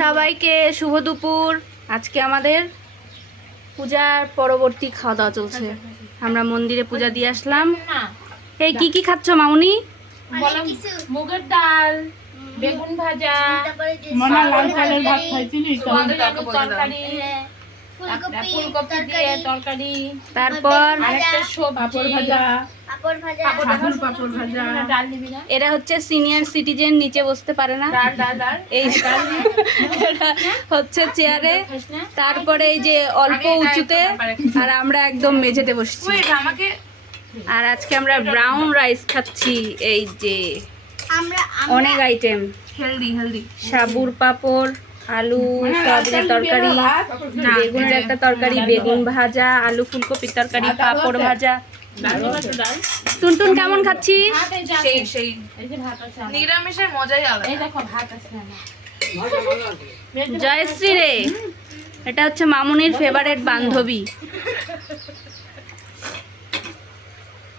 সবাইকে শুভ দুপুর। আজকে আমাদের পূজার পরবর্তী খাওয়া দাওয়া চলছে। আমরা মন্দিরে পূজা দিয়ে আসলাম। এই কি কি খাচ্ছ মামুনি? মুগের ডাল, বেগুন ভাজা, লাল চালের ভাত খাইছিলি তরকারি, ফুলকপি দিয়ে তরকারি, তারপর আরেকটা পাপড় সবজি, ভাজা পাপড় ভাজা, পাপড় ভাজা ডাল নিবি না? এরা হচ্ছে সিনিয়র সিটিজেন, নিচে বসতে পারে না। ডাল এই এরা হচ্ছে চেয়ারে, খাস না? তারপরে এই যে অল্প উঁচুতে, আর আমরা একদম মেঝেতে বসছি। আর আজকে আমরা ব্রাউন রাইস খাচ্ছি। এই যে অনেক আইটেম, হেলদি সাবুর পাপড়, আলু সয়াবিনের তরকারি, বেগুনের একটা তরকারি, বেগুন ভাজা, আলু ফুলকপির তরকারি, পাপড় ভাজা। টুনটুন কেমন খাচ্ছি? সেই এই যে ভাত আছে আমার। নিরামিষের মজাই আলাদা। এই দেখো ভাত আছে আমার। জয়শ্রী রে, এটা হচ্ছে মামুনির ফেভারিট বান্ধবী।